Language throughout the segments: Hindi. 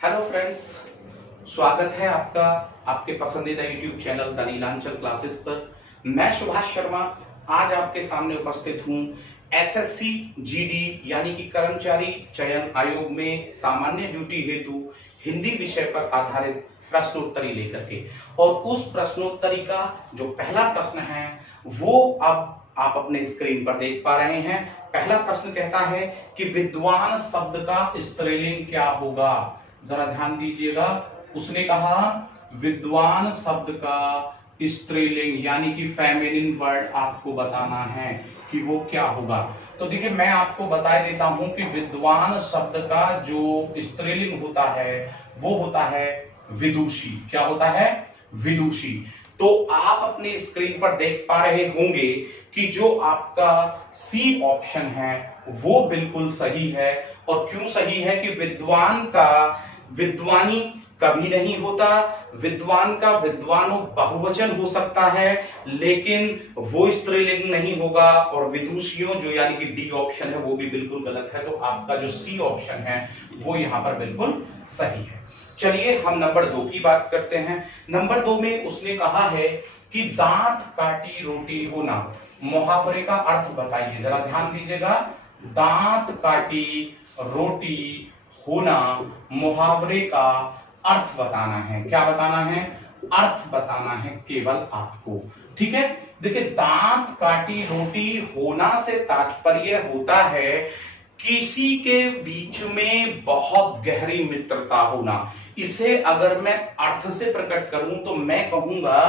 हेलो फ्रेंड्स, स्वागत है आपका आपके पसंदीदा YouTube channel the Neelanchal classes पर। मैं सुभाष शर्मा आज आपके सामने उपस्थित हूं एसएससी जीडी यानी कि कर्मचारी चयन आयोग में सामान्य ड्यूटी हेतु हिंदी विषय पर आधारित प्रश्नोत्तरी लेकर के। और उस प्रश्नोत्तरी का जो पहला प्रश्न है वो अब आप अपने स्क्रीन पर देख पा रहे हैं। पहला प्रश्न कहता है कि विद्वान शब्द का स्त्रीलिंग क्या होगा। जरा ध्यान दीजिएगा, उसने कहा विद्वान शब्द का स्त्रीलिंग यानी कि फेमिनिन वर्ड आपको बताना है कि वो क्या होगा। तो देखिए, मैं आपको बता देता हूं कि विद्वान शब्द का जो स्त्रीलिंग होता है वो होता है विदुषी। क्या होता है? विदुषी। तो आप अपने स्क्रीन पर देख पा रहे होंगे कि जो आपका सी ऑप्शन है वो बिल्कुल सही है। और क्यों सही है? कि विद्वान का विद्वानी कभी नहीं होता। विद्वान का विद्वानों बहुवचन हो सकता है लेकिन वो स्त्रीलिंग नहीं होगा। और विदुषियों जो यानी कि डी ऑप्शन है वो भी बिल्कुल गलत है। तो आपका जो सी ऑप्शन है वो यहां पर बिल्कुल सही है। चलिए हम नंबर 2 की बात करते हैं। नंबर 2 में उसने कहा है कि दांत काटी रोटी होना। मुहावरे का अर्थ बताइए, जरा ध्यान दीजिएगा। दांत काटी रोटी होना, मुहावरे का अर्थ बताना है। क्या बताना है? अर्थ बताना है केवल आपको। ठीक है, देखिए, दांत काटी रोटी होना से तात्पर्य होता है किसी के बीच में बहुत गहरी मित्रता होना। इसे अगर मैं अर्थ से प्रकट करूं तो मैं कहूंगा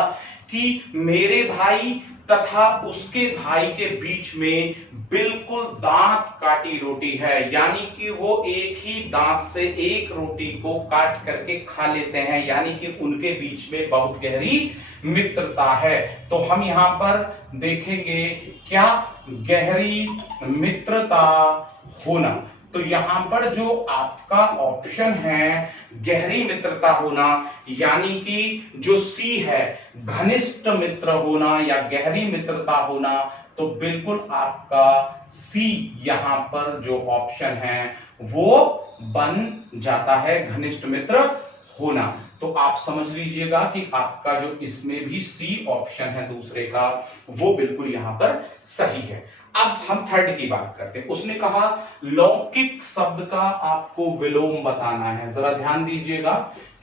कि मेरे भाई तथा उसके भाई के बीच में बिल्कुल दांत काटी रोटी है, यानी कि वो एक ही दांत से एक रोटी को काट करके खा लेते हैं, यानी कि उनके बीच में बहुत गहरी मित्रता है। तो हम यहां पर देखेंगे क्या? गहरी मित्रता होना। तो यहां पर जो आपका ऑप्शन है गहरी मित्रता होना, यानी कि जो सी है घनिष्ठ मित्र होना या गहरी मित्रता होना, तो बिल्कुल आपका सी यहां पर जो ऑप्शन है वो बन जाता है, घनिष्ठ मित्र होना। तो आप समझ लीजिएगा कि आपका जो इसमें भी सी ऑप्शन है दूसरे का वो बिल्कुल यहां पर सही है। अब हम थर्ड की बात करते हैं। उसने कहा लौकिक शब्द का आपको विलोम बताना है। जरा ध्यान दीजिएगा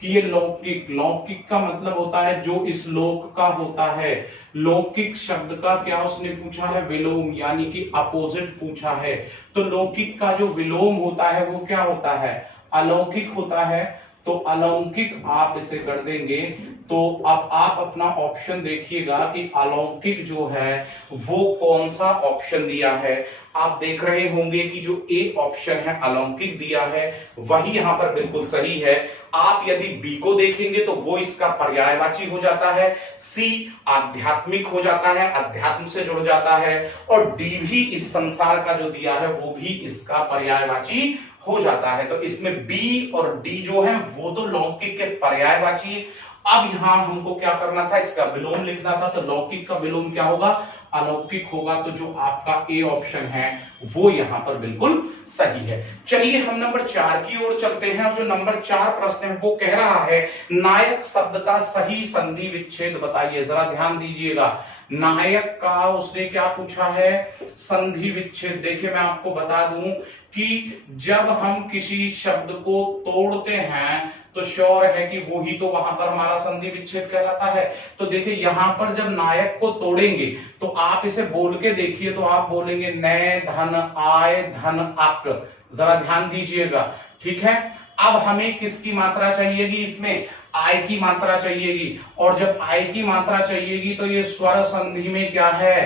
कि ये लौकिक का मतलब होता है जो इस लोक का होता है। लौकिक शब्द का क्या उसने पूछा है? विलोम, यानी कि अपोजिट पूछा है। तो लौकिक का जो विलोम होता है वो क्या होता है? अलौकिक होता है। तो अलौकिक आप इसे कर देंगे। तो अब आप अपना ऑप्शन देखिएगा कि अलौकिक जो है वो कौन सा ऑप्शन दिया है। आप देख रहे होंगे कि जो ए ऑप्शन है अलौकिक दिया है वही यहां पर बिल्कुल सही है। आप यदि बी को देखेंगे तो वो इसका पर्यायवाची हो जाता है। सी आध्यात्मिक हो जाता है, अध्यात्म से जुड़ जाता है। और डी भी इस संसार का जो दिया है वो भी इसका पर्यायवाची हो जाता है। तो इसमें बी और डी जो है वो तो लौकिक के पर्यायवाची। अब यहां हमको क्या करना था? इसका विलोम लिखना था। तो लौकिक का विलोम क्या होगा? अलौकिक होगा। तो जो आपका ए ऑप्शन है वो यहां पर बिल्कुल सही है। चलिए हम नंबर 4 की ओर चलते हैं। और जो नंबर 4 प्रश्न है वो कह रहा है नायक शब्द का सही संधि विच्छेद बताइए। जरा ध्यान दीजिएगा, नायक का उसने क्या पूछा है? संधि विच्छेद। देखिए, मैं आपको बता दूं कि जब हम किसी शब्द को तोड़ते हैं तो श्योर है कि वो ही तो वहां पर हमारा संधि विच्छेद कहलाता है। तो देखिए, यहां पर जब नायक को तोड़ेंगे तो आप इसे बोल के देखिए। तो आप बोलेंगे नय धन आय धन अक। जरा ध्यान दीजिएगा, ठीक है। अब हमें किसकी मात्रा चाहिएगी? इसमें आय की मात्रा चाहिएगी। और जब आय की मात्रा चाहिएगी तो ये स्वर संधि में क्या है?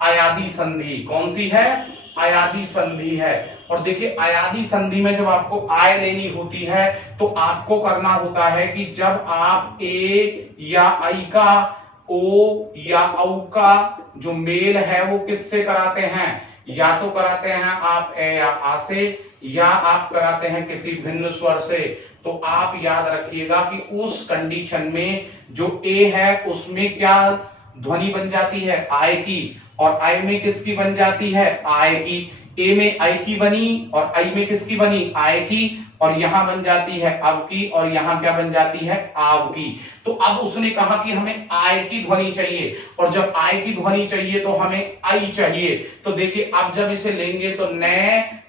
अयादि संधि। कौन सी है? अयादि संधि है। और देखिए, अयादि संधि में जब आपको आय लेनी होती है तो आपको करना होता है कि जब आप ए या आई का, ओ या औ का जो मेल है वो किससे कराते हैं? या तो कराते हैं आप ए या आ से, या आप कराते हैं किसी भिन्न स्वर से। तो आप याद रखिएगा कि उस कंडीशन में जो ए है उसमें क्या ध्वनि बन जाती है? आय की। और आई में किसकी बन जाती है? आय की। ए में आई की बनी और आई में किसकी बनी? आय की। और यहां बन जाती है अब की, और यहां क्या बन जाती है आव की। तो अब उसने कहा कि हमें आय की ध्वनि चाहिए, और जब आय की ध्वनि चाहिए तो हमें आई चाहिए। तो देखिए अब जब इसे लेंगे तो न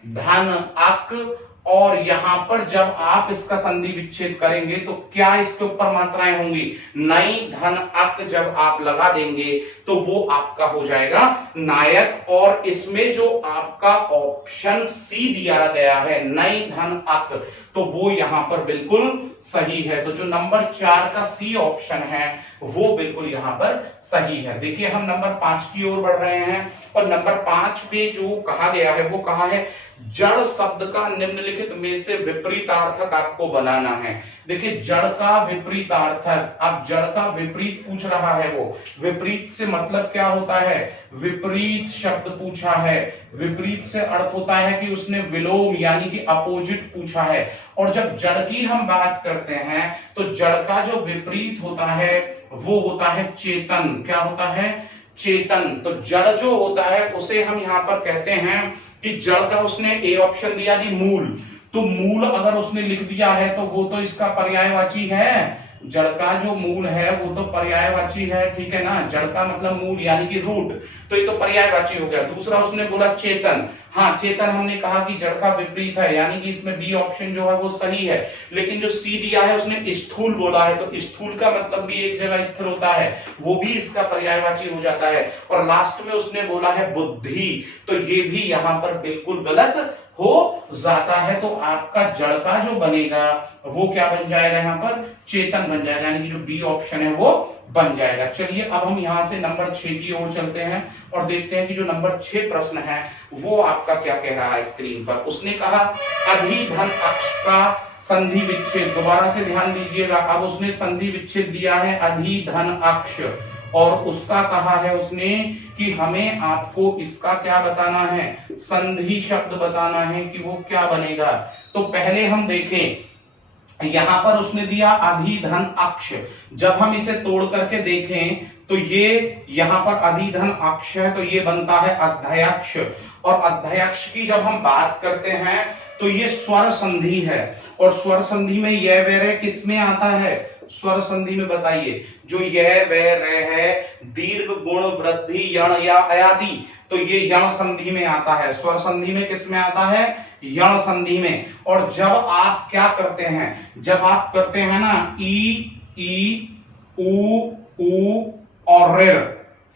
धन अक, और यहां पर जब आप इसका संधि विच्छेद करेंगे तो क्या इसके ऊपर मात्राएं होंगी, नई धन अक जब आप लगा देंगे तो वो आपका हो जाएगा नायक। और इसमें जो आपका ऑप्शन सी दिया गया है नई धन अक, तो वो यहां पर बिल्कुल सही है। तो जो नंबर 4 का सी ऑप्शन है वो बिल्कुल यहां पर सही है। देखिए हम नंबर 5 की ओर बढ़ रहे हैं, और नंबर 5 में जो कहा गया है वो कहा है जड़ शब्द का निम्नलिखित में से विपरीतार्थक आपको बनाना है। देखिए जड़ का विपरीतार्थक, अब जड़ का विपरीत पूछ रहा है, वो विपरीत से मतलब क्या होता है, विपरीत शब्द पूछा है। विपरीत से अर्थ होता है कि उसने विलोम यानी कि अपोजिट पूछा है। और जब जड़ की हम बात करते हैं तो जड़ का जो विपरीत होता है वो होता है चेतन। क्या होता है, चेतन। तो जड़ जो होता है उसे हम यहां पर कहते हैं कि जड़ का उसने ए ऑप्शन दिया जी मूल, तो मूल अगर उसने लिख दिया है तो वो तो इसका पर्यायवाची है। जड़ का जो मूल है वो तो पर्यायवाची है, ठीक है ना। जड़ का मतलब मूल यानी कि रूट, तो ये तो पर्यायवाची हो गया। दूसरा उसने बोला चेतन, हाँ चेतन हमने कहा कि जड़ का विपरीत है, यानी कि इसमें बी ऑप्शन जो है वो सही है। लेकिन जो सी दिया है उसने स्थूल बोला है, तो स्थूल का मतलब भी एक जगह स्थिर होता है, वो भी इसका पर्यायवाची हो जाता है। और लास्ट में उसने बोला है बुद्धि, तो ये भी यहां पर बिल्कुल गलत हो जाता है। तो आपका जड़ का जो बनेगा वो क्या बन जाएगा, यहाँ पर चेतन बन जाएगा, यानी कि जो बी ऑप्शन है वो बन जाएगा। चलिए अब हम यहां से नंबर 6 की ओर चलते हैं और देखते हैं कि जो नंबर 6 प्रश्न है वो आपका क्या कह रहा है स्क्रीन पर। उसने कहा अधिधन अक्ष का संधि विच्छेद, दोबारा से ध्यान दीजिएगा, अब उसने संधि विच्छेद दिया है अधिधन अक्ष, और उसका कहा है उसने कि हमें आपको इसका क्या बताना है, संधि शब्द बताना है कि वो क्या बनेगा। तो पहले हम देखें, यहां पर उसने दिया अधिधन अक्ष, जब हम इसे तोड़ करके देखें तो ये यहां पर अधिधन अक्ष है, तो ये बनता है अध्यक्ष। और अध्यक्ष की जब हम बात करते हैं तो ये स्वर संधि है, और स्वर संधि में यह वैर किस में आता है, स्वर संधि में बताइए, जो यह वैर है दीर्घ गुण वृद्धि यण या अयादि, तो ये यण संधि में आता है। स्वर संधि में किस में आता है, यण संधि में। और जब आप क्या करते हैं, जब आप करते हैं ना ई ऊ और ऋ,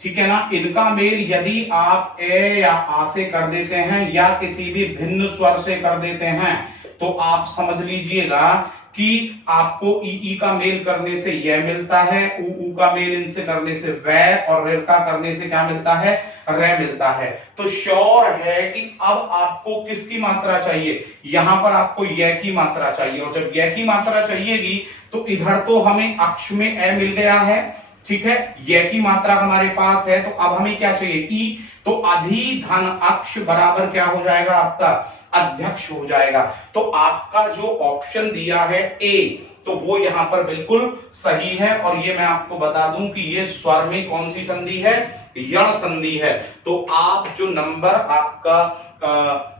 ठीक है ना, इनका मेल यदि आप ए या आ से कर देते हैं या किसी भी भिन्न स्वर से कर देते हैं तो आप समझ लीजिएगा कि आपको ई का मेल करने से यह मिलता है, ऊ का मेल इनसे करने से वै, और ऋ का करने से क्या मिलता है, रे मिलता है। तो श्योर है कि अब आपको किसकी मात्रा चाहिए, यहां पर आपको यह की मात्रा चाहिए, और जब यह की मात्रा चाहिएगी तो इधर तो हमें अक्ष में ए मिल गया है, ठीक है, यह की मात्रा हमारे पास है, तो अब हमें क्या चाहिए ई, तो अधिधन अक्ष बराबर क्या हो जाएगा आपका, अध्यक्ष हो जाएगा। तो आपका जो ऑप्शन दिया है ए, तो वो यहां पर बिल्कुल सही है। और ये मैं आपको बता दूं कि ये स्वर में कौन सी संधि है, यण संधि है। तो आप जो नंबर आपका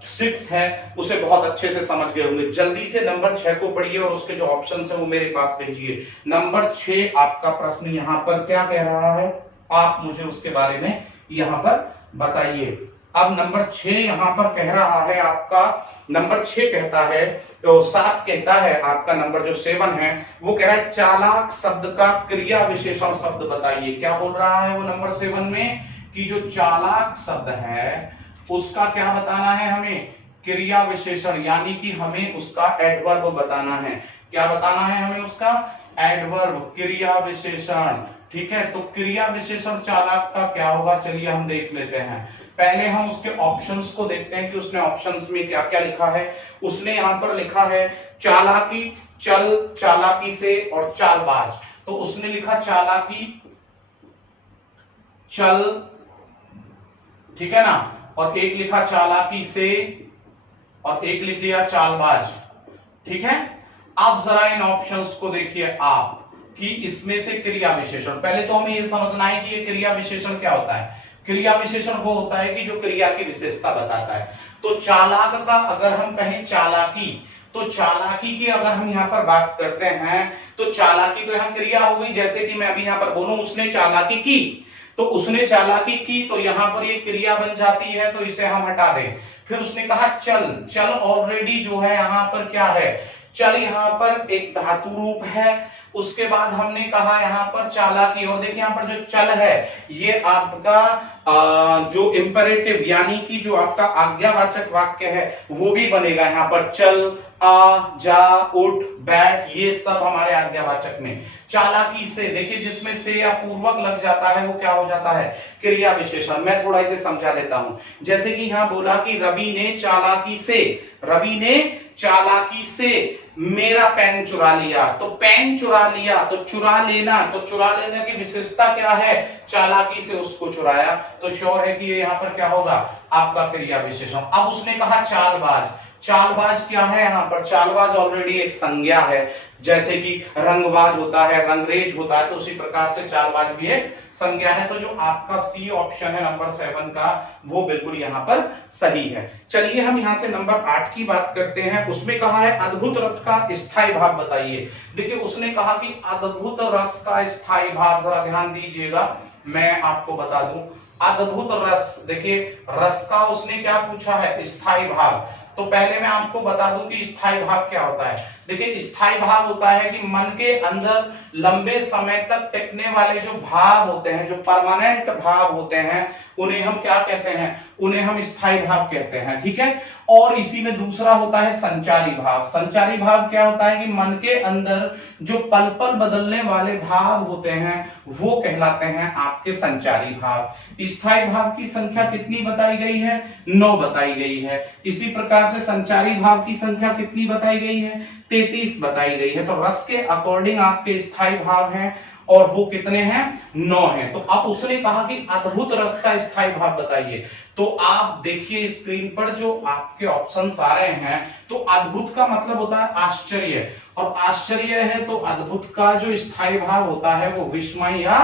6 है उसे बहुत अच्छे से समझ गए होंगे। जल्दी से नंबर 6 को पढ़िए और उसके जो ऑप्शन है वो मेरे पास भेजिए। नंबर 6 आपका प्रश्न यहां पर क्या कह रहा है, आप मुझे उसके बारे में यहां पर बताइए। अब नंबर 6 यहां पर कह रहा है आपका, नंबर 6 कहता है, तो 7 कहता है आपका नंबर जो 7 है वो कह रहा है चालाक शब्द का क्रिया विशेषण शब्द बताइए। क्या बोल रहा है वो नंबर 7 में, कि जो चालाक शब्द है उसका क्या बताना है हमें, क्रिया विशेषण, यानी कि हमें उसका एडवर्ब बताना है। क्या बताना है हमें उसका, एडवर्ब, क्रिया विशेषण, ठीक है। तो क्रिया विशेषण चालाक का क्या होगा, चलिए हम देख लेते हैं। पहले हम उसके ऑप्शंस को देखते हैं कि उसने ऑप्शंस में क्या क्या लिखा है। उसने यहां पर लिखा है चालाकी, चल, चालाकी से, और चालबाज। तो उसने लिखा चालाकी, चल, ठीक है ना, और एक लिखा चालाकी से, और एक लिख लिया चालबाज, ठीक है। अब जरा इन ऑप्शंस को देखिए आप कि इसमें से क्रिया विशेषण, पहले तो हमें यह समझना है कि ये क्रिया विशेषण क्या होता है। क्रिया विशेषण वो होता है कि जो क्रिया की विशेषता बताता है। तो चालाक का अगर हम कहें चालाकी, तो चालाकी की अगर हम यहाँ पर बात करते हैं तो चालाकी तो यहाँ क्रिया हो गई, जैसे कि मैं अभी यहाँ पर बोलूं उसने चालाकी की, तो उसने चालाकी की तो यहां पर ये क्रिया बन जाती है, तो इसे हम हटा दें। फिर उसने कहा चल, चल ऑलरेडी जो है यहां पर क्या है, चल यहां पर एक धातु रूप है। उसके बाद हमने कहा यहां पर चालाकी, और देखिए यहां पर जो चल है ये आपका जो इंपेरेटिव यानी कि जो आपका आज्ञावाचक वाक्य है वो भी बनेगा यहां पर। चल, आ, जा, उठ, बैठ, ये सब हमारे आज्ञावाचक में। चालाकी से देखिए जिसमें से या पूर्वक लग जाता है वो क्या हो जाता है, क्रिया विशेषण। मैं थोड़ा इसे समझा देता हूं, जैसे कि यहां बोला कि रवि ने चालाकी से, रवि ने चालाकी से मेरा पेन चुरा लिया, तो पेन चुरा लिया, तो चुरा लेना, तो चुरा लेने की विशेषता क्या है, चालाकी से उसको चुराया, तो श्योर है कि ये यहां पर क्या होगा, आपका क्रिया विशेषण। अब उसने कहा चालबाज, चालबाज क्या है यहां पर, चालबाज ऑलरेडी एक संज्ञा है, जैसे कि रंगबाज होता है, रंगरेज होता है, तो उसी प्रकार से चालबाज भी एक संज्ञा है। तो जो आपका सी ऑप्शन है नंबर 7 का वो बिल्कुल यहां पर सही है। चलिए हम यहां से नंबर 8 की बात करते हैं। उसमें कहा है अद्भुत रस का स्थायी भाव बताइए। देखिए उसने कहा कि अद्भुत रस का स्थायी भाव, जरा ध्यान दीजिएगा मैं आपको बता दूं। अद्भुत रस, देखिए रस का उसने क्या पूछा है, स्थायी भाव। तो पहले मैं आपको बता दूं कि स्थायी भाव क्या होता है। देखिए स्थायी भाव होता है कि मन के अंदर लंबे समय तक टिकने वाले जो भाव होते हैं, जो परमानेंट भाव होते हैं, उन्हें हम क्या कहते हैं, उन्हें हम स्थायी भाव कहते हैं, ठीक है। और इसी में दूसरा होता है संचारी भाव। संचारी भाव क्या होता है कि मन के अंदर जो पल पल बदलने वाले भाव होते हैं वो कहलाते हैं आपके संचारी भाव। स्थायी भाव की संख्या कितनी बताई गई है, 9 बताई गई है। इसी प्रकार से संचारी भाव की संख्या कितनी बताई गई है, 33 बताई गई है। तो रस के अकॉर्डिंग आपके स्थायी भाव हैं और वो कितने हैं, 9 हैं। तो अब उसने कहा कि अद्भुत रस का स्थायी भाव बताइए। तो आप देखिए स्क्रीन पर जो आपके ऑप्शंस आ रहे हैं, तो अद्भुत का मतलब होता है आश्चर्य, और आश्चर्य है तो अद्भुत का जो स्थायी भाव होता है वो विस्मय या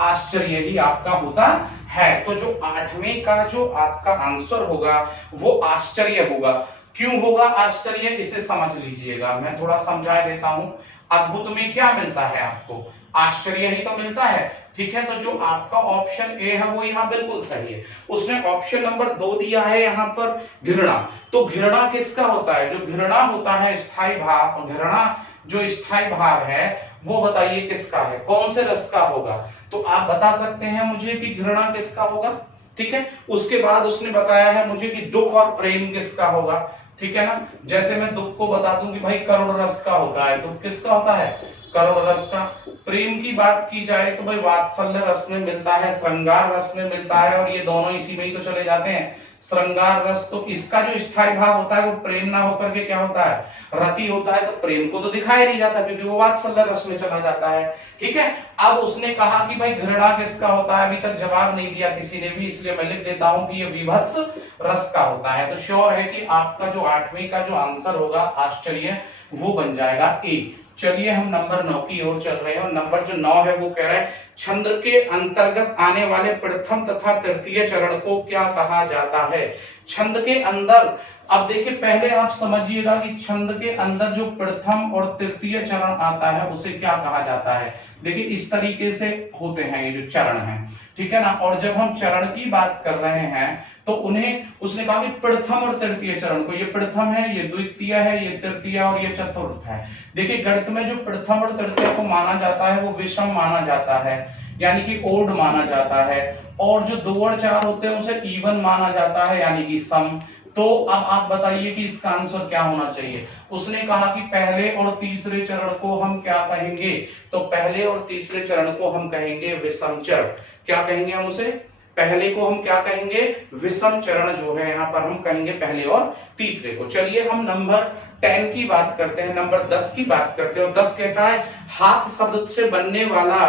आश्चर्य ही आपका होता है। तो जो 8वें का जो आपका आंसर होगा वो आश्चर्य होगा। क्यों होगा आश्चर्य, इसे समझ लीजिएगा, मैं थोड़ा समझा देता हूं। अद्भुत में क्या मिलता है आपको, आश्चर्य ही तो मिलता है, ठीक है। तो जो आपका ऑप्शन ए है वो यहाँ बिल्कुल सही है। उसने ऑप्शन नंबर 2 दिया है यहाँ पर घृणा। तो घृणा किसका होता है, जो घृणा होता है स्थायी भाव, घृणा जो स्थायी भाव है वो बताइए किसका है, कौन से रस का होगा। तो आप बता सकते हैं मुझे कि घृणा किसका होगा, ठीक है। उसके बाद उसने बताया है मुझे कि दुख और प्रेम किसका होगा, ठीक है ना। जैसे मैं दुख को बता दूं कि भाई करुण रस का होता है, दुख किसका होता है, करुण रस का। प्रेम की बात की जाए तो भाई वात्सल्य रस में मिलता है, श्रृंगार रस में मिलता है, और ये दोनों इसी में ही तो चले जाते हैं, श्रृंगार रस। तो इसका जो स्थायी भाव होता है वो प्रेम ना होकर के क्या होता है, रति होता है। तो प्रेम को तो दिखाया नहीं जाता क्योंकि वो वात्सल्य रस में चला जाता है, ठीक है। अब उसने कहा कि भाई घृणा किसका होता है, अभी तक जवाब नहीं दिया किसी ने भी, इसलिए मैं लिख देता हूं कि ये विभत्स रस का होता है। तो श्योर है कि आपका जो 8वें का जो आंसर होगा आश्चर्य, वो बन जाएगा ए। चलिए हम नंबर 9 की ओर चल रहे हैं, और नंबर जो 9 है वो कह रहा है छंद के अंतर्गत आने वाले प्रथम तथा तृतीय चरण को क्या कहा जाता है। छंद के अंदर, अब देखिए पहले आप समझिएगा कि छंद के अंदर जो प्रथम और तृतीय चरण आता है उसे क्या कहा जाता है। देखिए इस तरीके से होते हैं ये जो चरण हैं, ठीक है ना। और जब हम चरण की बात कर रहे हैं तो उन्हें, उसने कहा कि प्रथम और तृतीय चरण को, ये प्रथम है, ये द्वितीय है, ये तृतीय और ये चतुर्थ है। देखिए गणित में जो प्रथम और तृतीय को माना जाता है वो विषम माना जाता है, यानी कि ओड माना जाता है, और जो 2 और 4 होते हैं उसे इवन माना जाता है, यानी कि सम। तो अब आप बताइए कि इसका आंसर क्या होना चाहिए। उसने कहा कि पहले और तीसरे चरण को हम क्या कहेंगे, तो पहले और तीसरे चरण को हम कहेंगे विषम चरण। क्या कहेंगे हम उसे, पहले को हम क्या कहेंगे, विषम चरण जो है यहाँ पर हम कहेंगे पहले और तीसरे को। चलिए हम नंबर 10 की बात करते हैं, नंबर 10 की बात करते हैं। और 10 कहता है हाथ शब्द से बनने वाला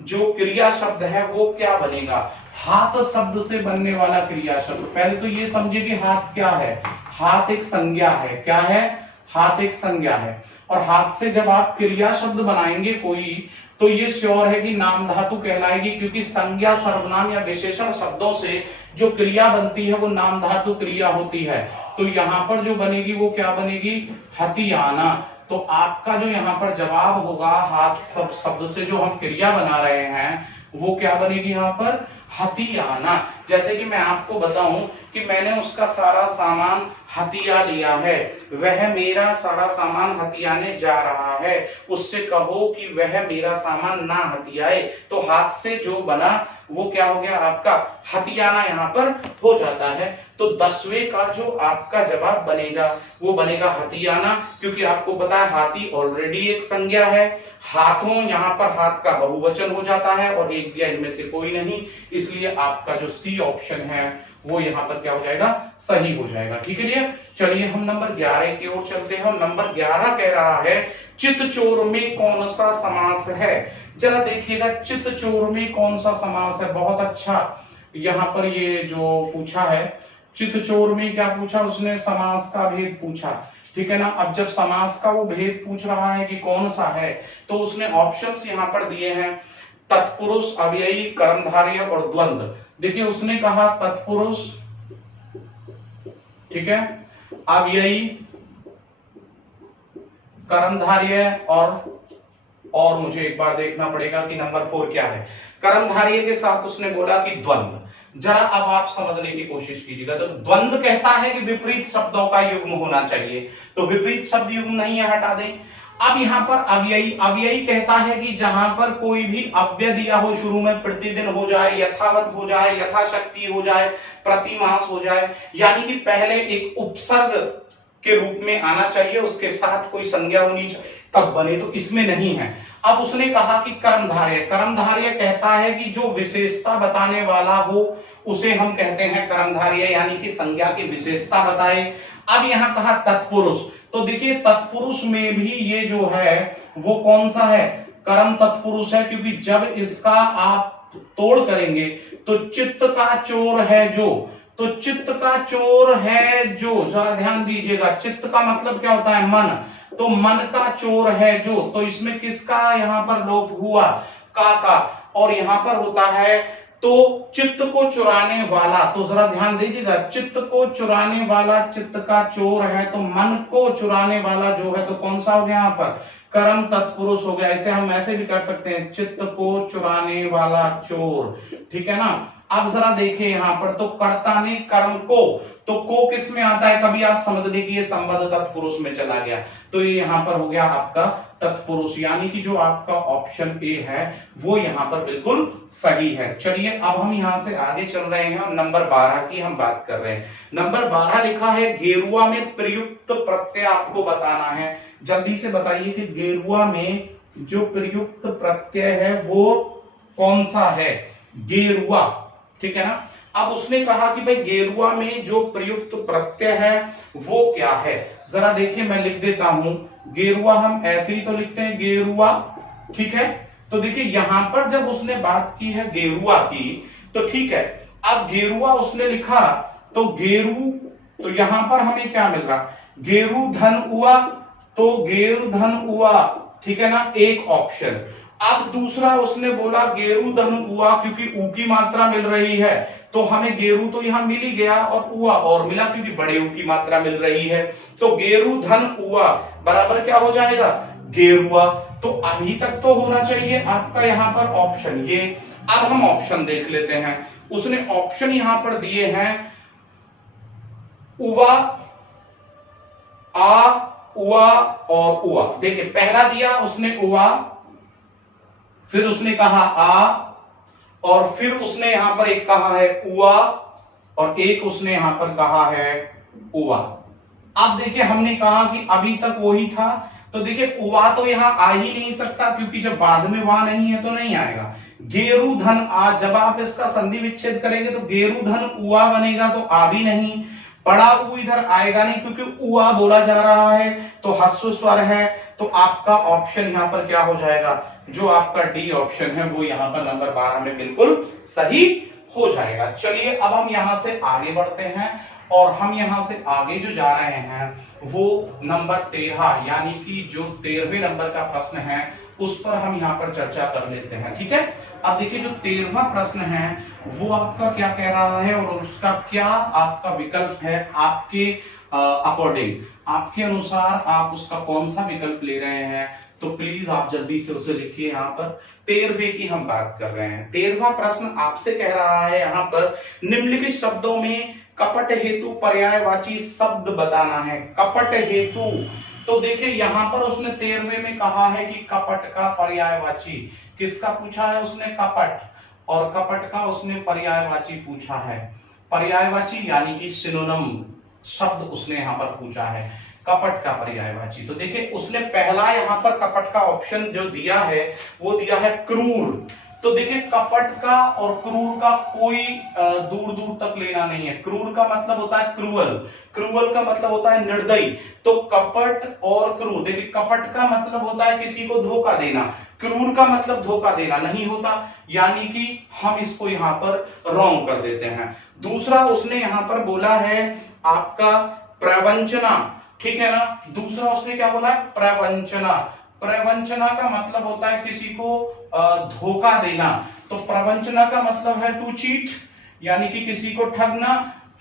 जो क्रिया शब्द है वो क्या बनेगा। हाथ शब्द से बनने वाला क्रिया शब्द, पहले तो ये समझिए कि हाथ क्या है, हाथ एक संज्ञा है। क्या है, हाथ एक संज्ञा है। और हाथ से जब आप क्रिया शब्द बनाएंगे कोई, तो ये श्योर है कि नाम धातु कहलाएगी, क्योंकि संज्ञा सर्वनाम या विशेषण शब्दों से जो क्रिया बनती है वो नाम धातु क्रिया होती है। तो यहां पर जो बनेगी वो क्या बनेगी, हथियाना। तो आपका जो यहां पर जवाब होगा हाथ शब्द से जो हम क्रिया बना रहे हैं वो क्या बनेगी यहां पर, हथियाना। जैसे कि मैं आपको बताऊं कि मैंने उसका सारा सामान हथिया लिया है, वह मेरा सारा सामान हथियाने जा रहा है, उससे कहो कि वह मेरा सामान ना हथियाए। तो हाथ से जो बना वो क्या हो गया आपका, हथियाना यहां पर हो जाता है। तो 10वें का जो आपका जवाब बनेगा वो बनेगा हथियाना, क्योंकि आपको पता है हाथी ऑलरेडी एक संज्ञा है, हाथों यहां पर हाथ का बहुवचन हो जाता है और एक दिया इनमें से कोई नहीं, इसलिए आपका जो सी ऑप्शन है वो यहां पर क्या हो जाएगा, सही हो जाएगा। ठीक है, चलिए हम नंबर 11 की ओर चलते हैं। और नंबर 11 कह रहा है चितचोर में कौन सा समास है। जरा देखिएगा चितचोर में कौन सा समास है। बहुत अच्छा, यहां पर ये जो पूछा है चितचोर में क्या पूछा उसने, समास का भेद पूछा। ठीक है ना। अब जब समास का वो भेद पूछ रहा है कि कौन सा है, तो उसने ऑप्शंस यहां पर दिए हैं, तत्पुरुष, अव्ययी, कर्मधारय और द्वंद्व। देखिए उसने कहा तत्पुरुष, ठीक है, अव्ययी, कर्मधारय और मुझे एक बार देखना पड़ेगा कि नंबर 4 क्या है। कर्मधारय के साथ उसने बोला कि द्वंद्व। जरा अब आप समझने की कोशिश कीजिएगा। तो द्वंद्व कहता है कि विपरीत शब्दों का युग्म होना चाहिए, तो विपरीत शब्द युग्म नहीं है, हटा दें। अब यहां पर अव्ययी, अव्ययी कहता है कि जहां पर कोई भी अव्यय दिया हो शुरू में, प्रतिदिन हो जाए, यथावत हो जाए, यथाशक्ति हो जाए, प्रतिमास हो जाए, यानी कि पहले एक उपसर्ग के रूप में आना चाहिए, उसके साथ कोई संज्ञा होनी चाहिए तब बने, तो इसमें नहीं है। अब उसने कहा कि कर्मधारय, कर्मधारय कहता है कि जो विशेषता बताने वाला हो उसे हम कहते हैं कर्मधारय, यानी कि संज्ञा की विशेषता बताए। अब यहां कहा तत्पुरुष, तो देखिए तत्पुरुष में भी ये जो है वो कौन सा है, कर्म तत्पुरुष है, क्योंकि जब इसका आप तोड़ करेंगे तो चित्त का चोर है जो, तो चित्त का चोर है जो, जरा ध्यान दीजिएगा, चित्त का मतलब क्या होता है, मन, तो मन का चोर है जो, तो इसमें किसका यहां पर लोप हुआ, का, और यहां पर होता है तो चित्त को चुराने वाला। तो जरा ध्यान दीजिएगा, चित्त को चुराने वाला चित्त का चोर है, तो मन को चुराने वाला जो है तो कौन सा हो गया यहां पर, कर्म तत्पुरुष हो गया। इसे हम ऐसे भी कर सकते हैं, चित्त को चुराने वाला चोर। ठीक है ना। अब जरा देखिए यहां पर, तो कर्ता ने कर्म को किस में आता है, कभी आप समझ लीजिए कि ये संबंध तत्पुरुष में चला गया, तो ये यहां पर हो गया आपका तत्पुरुष, यानी कि जो आपका ऑप्शन ए है वो यहां पर बिल्कुल सही है। चलिए अब हम यहां से आगे चल रहे हैं और नंबर 12 की हम बात कर रहे हैं। नंबर 12 लिखा है गेरुआ में प्रयुक्त प्रत्यय आपको बताना है। जल्दी से बताइए कि गेरुआ में जो प्रयुक्त प्रत्यय है वो कौन सा है, गेरुआ। ठीक है ना। अब उसने कहा कि भाई गेरुआ में जो प्रयुक्त प्रत्यय है वो क्या है। जरा देखिए मैं लिख देता हूं, गेरुआ हम ऐसे ही तो लिखते हैं गेरुआ, ठीक है। तो देखिए यहां पर जब उसने बात की है गेरुआ की, तो ठीक है, अब गेरुआ उसने लिखा तो गेरु, तो यहां पर हमें क्या मिल रहा, गेरु धन हुआ, तो गेरु धन हुआ, ठीक है ना, एक ऑप्शन। अब दूसरा उसने बोला गेरु धन हुआ, क्योंकि ऊ की मात्रा मिल रही है, तो हमें गेरु तो यहां मिल ही गया और उआ और मिला, क्योंकि बड़े ऊ की मात्रा मिल रही है, तो गेरु धन उआ बराबर क्या हो जाएगा, गेरुआ। तो अभी तक तो होना चाहिए आपका यहां पर ऑप्शन ये। अब हम ऑप्शन देख लेते हैं। उसने ऑप्शन यहां पर दिए हैं उवा, आ, उआ और उआ। देखिए पहला दिया उसने उवा, फिर उसने कहा आ, और फिर उसने यहां पर एक कहा है उआ, और एक उसने यहां पर कहा है उआ। अब देखिए हमने कहा कि अभी तक वही था, तो देखिए उआ तो यहां आ ही नहीं सकता, क्योंकि जब बाद में वहां नहीं है तो नहीं आएगा। गेरु धन आ, जब आप इसका संधि विच्छेद करेंगे तो गेरु धन उआ बनेगा, तो आ भी नहीं, बड़ा ऊ इधर आएगा नहीं, क्योंकि उआ बोला जा रहा है, तो ह्रस्व स्वर है, तो आपका ऑप्शन यहां पर क्या हो जाएगा, जो आपका डी ऑप्शन है वो यहां पर नंबर 12 में बिल्कुल सही हो जाएगा। चलिए अब हम यहां से आगे बढ़ते हैं और हम यहां से आगे जो जा रहे हैं वो नंबर 13 यानी कि जो 13वें नंबर का प्रश्न है उस पर हम यहाँ पर चर्चा कर लेते हैं। ठीक है, अब देखिए जो 13वां प्रश्न है वो आपका क्या कह रहा है और उसका क्या आपका विकल्प है, आपके अकॉर्डिंग, आपके अनुसार आप उसका कौन सा विकल्प ले रहे हैं, तो प्लीज आप जल्दी से उसे लिखिए। यहाँ पर 13वें की हम बात कर रहे हैं। 13वां प्रश्न आपसे कह रहा है यहाँ पर निम्नलिखित शब्दों में कपट हेतु पर्यायवाची शब्द बताना है। कपट हेतु, तो देखिए यहां पर उसने 13वें में कहा है कि कपट का पर्यायवाची, किसका पूछा है उसने, कपट, और कपट का उसने पर्यायवाची पूछा है। पर्यायवाची यानी कि सिनोनिम शब्द उसने यहां पर पूछा है, कपट का पर्यायवाची। तो देखिए उसने पहला यहां पर कपट का ऑप्शन जो दिया है वो दिया है क्रूर। तो देखिए कपट का और क्रूर का कोई दूर दूर तक लेना नहीं है। क्रूर का मतलब होता है क्रूअल, क्रूअल का मतलब होता है निर्दयी। तो कपट और क्रूर, देखिए कपट का मतलब होता है किसी को धोखा देना, क्रूर का मतलब धोखा देना नहीं होता, यानी कि हम इसको यहाँ पर रॉन्ग कर देते हैं। दूसरा उसने यहाँ पर बोला है आपका प्रवंचना, ठीक है ना, दूसरा उसने क्या बोला है, प्रवंचना। प्रवंचना का मतलब होता है किसी को धोखा देना, तो प्रवंचना का मतलब है टू चीट, यानी कि किसी को ठगना।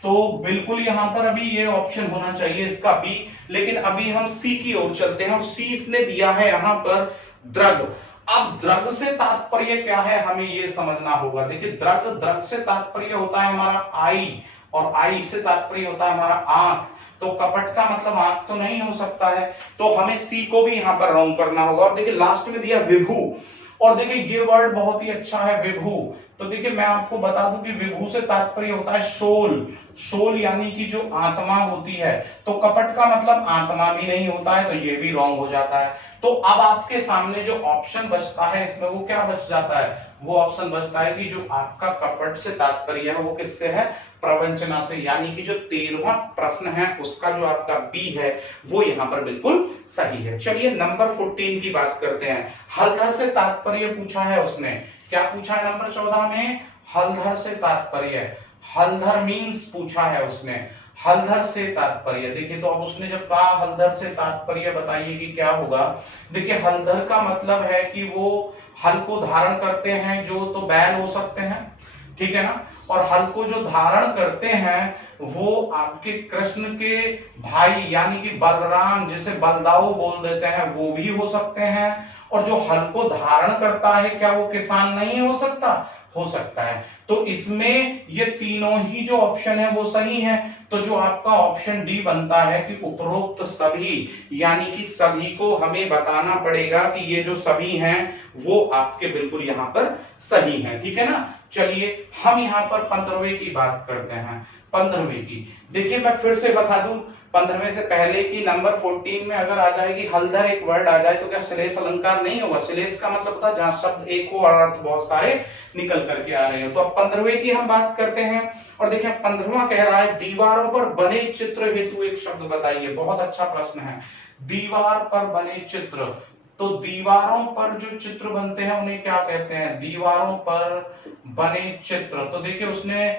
तो बिल्कुल यहां पर अभी ये ऑप्शन होना चाहिए इसका बी, लेकिन अभी हम सी की ओर चलते हैं और सी इसने दिया है यहां पर द्रग। अब द्रग से तात्पर्य क्या है हमें ये समझना होगा। देखिए द्रग, द्रग से तात्पर्य होता है हमारा आई, और आई से तात्पर्य होता है हमारा आंख। तो कपट का मतलब आंख तो नहीं हो सकता है, तो हमें सी को भी यहां पर रॉन्ग करना होगा। और देखिए लास्ट में दिया विभू, और देखिए ये वर्ड बहुत ही अच्छा है विभू। तो देखिए मैं आपको बता दूं कि विभू से तात्पर्य होता है सोल, सोल यानी कि जो आत्मा होती है। तो कपट का मतलब आत्मा भी नहीं होता है, तो ये भी रॉन्ग हो जाता है। तो अब आपके सामने जो ऑप्शन बचता है इसमें वो क्या बच जाता है, वो ऑप्शन बचता है कि जो आपका कपट से तात्पर्य है वो किससे है, प्रवंचना से, यानी कि जो 13वां प्रश्न है उसका जो आपका बी है वो यहां पर बिल्कुल सही है। चलिए नंबर 14 की बात करते हैं। हलधर से तात्पर्य पूछा है उसने, क्या पूछा है नंबर 14 में, हलधर से तात्पर्य, हलधर मीन्स पूछा है उसने, हलधर से तात्पर्य। देखिए तो अब उसने जब कहा हलधर से तात्पर्य बताइए कि क्या होगा। देखिए हलधर का मतलब है कि वो हल को धारण करते हैं, जो तो बैल हो सकते हैं, ठीक है ना, और हल को जो धारण करते हैं वो आपके कृष्ण के भाई यानी कि बलराम, जिसे बलदाऊ बोल देते हैं, वो भी हो सकते हैं। और जो हल को धारण करता है क्या वो किसान नहीं हो सकता, हो सकता है। तो इसमें ये तीनों ही जो ऑप्शन है वो सही है। तो जो आपका ऑप्शन डी बनता है कि उपरोक्त सभी, यानी कि सभी को हमें बताना पड़ेगा कि ये जो सभी हैं वो आपके बिल्कुल यहाँ पर सही हैं, ठीक है ना। चलिए हम यहाँ पर 15वें की बात करते हैं। 15वें की देखिए मैं फिर से बता दूं, 15वें से पहले की नंबर 14 में अगर आ जाएगी हलधर एक वर्ड आ जाए तो क्या श्लेष अलंकार नहीं होगा। श्लेष का मतलब होता है जहां शब्द एक हो और अर्थ बहुत सारे निकल करके आ रहे हो। तो अब 15वें की हम बात करते हैं और देखिए 15वां कह रहा है दीवारों पर बने चित्र हेतु एक शब्द बताइए। बहुत अच्छा प्रश्न है, दीवार पर बने चित्र। तो दीवारों पर जो चित्र बनते हैं उन्हें क्या कहते हैं, दीवारों पर बने चित्र। तो देखिए उसने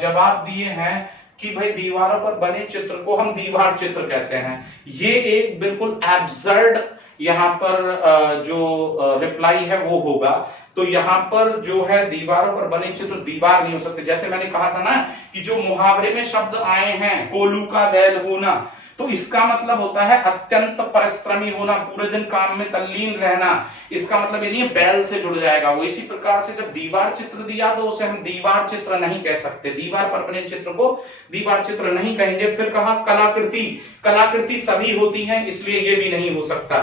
जवाब दिए हैं कि भाई दीवारों पर बने चित्र को हम दीवार चित्र कहते हैं। ये एक बिल्कुल एब्सर्ड यहाँ पर जो रिप्लाई है वो होगा। तो यहाँ पर जो है दीवारों पर बने चित्र दीवार नहीं हो सकते। जैसे मैंने कहा था ना कि जो मुहावरे में शब्द आए हैं, कोलू का बैल होना, तो इसका मतलब होता है अत्यंत परिश्रमी होना, पूरे दिन काम में तल्लीन रहना। इसका मतलब ये नहीं है बैल से जुड़ जाएगा वो। इसी प्रकार से जब दीवार चित्र दिया तो उसे हम दीवार चित्र नहीं कह सकते, दीवार पर बने चित्र को दीवार चित्र नहीं कहेंगे। फिर कहा कलाकृति, कलाकृति सभी होती हैं इसलिए ये भी नहीं हो सकता।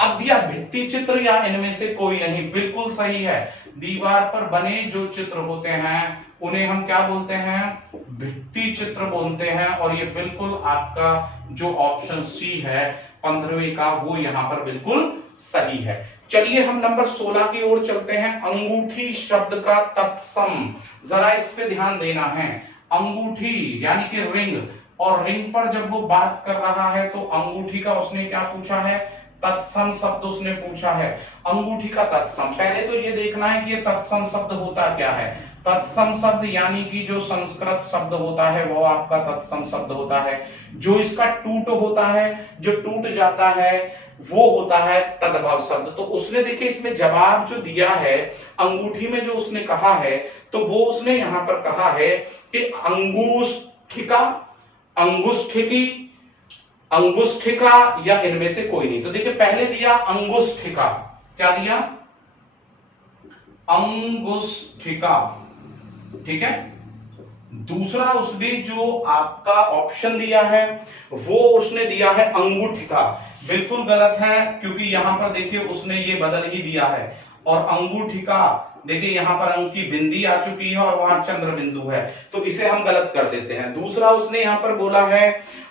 अब दिया भित्ति चित्र या इनमें से कोई नहीं, बिल्कुल सही है। दीवार पर बने जो चित्र होते हैं उन्हें हम क्या बोलते हैं, भित्ति चित्र बोलते हैं। और ये बिल्कुल आपका जो ऑप्शन सी है 15वें का वो यहां पर बिल्कुल सही है। चलिए हम नंबर 16 की ओर चलते हैं। अंगूठी शब्द का तत्सम, जरा इस पे ध्यान देना है। अंगूठी यानी कि रिंग, और रिंग पर जब वो बात कर रहा है तो अंगूठी का उसने क्या पूछा है, तत्सम शब्द उसने पूछा है, अंगूठी का तत्सम। पहले तो ये देखना है कि ये तत्सम शब्द होता क्या है। तत्सम शब्द यानी कि जो संस्कृत शब्द होता है वो आपका तत्सम शब्द होता है। जो इसका टूट होता है, जो टूट जाता है, वो होता है तद्भव शब्द। तो उसने देखिए इसमें जवाब जो दिया है अंगूठी में, जो उसने कहा है, तो वो उसने यहां पर कहा है कि अंगुष्ठिका, अंगुष्ठिकी, अंगुष्ठिका या इनमें से कोई नहीं। तो देखिए पहले दिया अंगुष्ठिका, क्या दिया, अंगुष्ठिका, ठीक है। दूसरा उसने जो आपका ऑप्शन दिया है वो उसने दिया है अंगूठिका। बिल्कुल गलत है, क्योंकि यहां पर देखिए उसने ये बदल ही दिया है। और अंगूठिका देखिए यहां पर अंक की बिंदी आ चुकी है और वहां चंद्र बिंदु है, तो इसे हम गलत कर देते हैं। दूसरा उसने यहां पर बोला है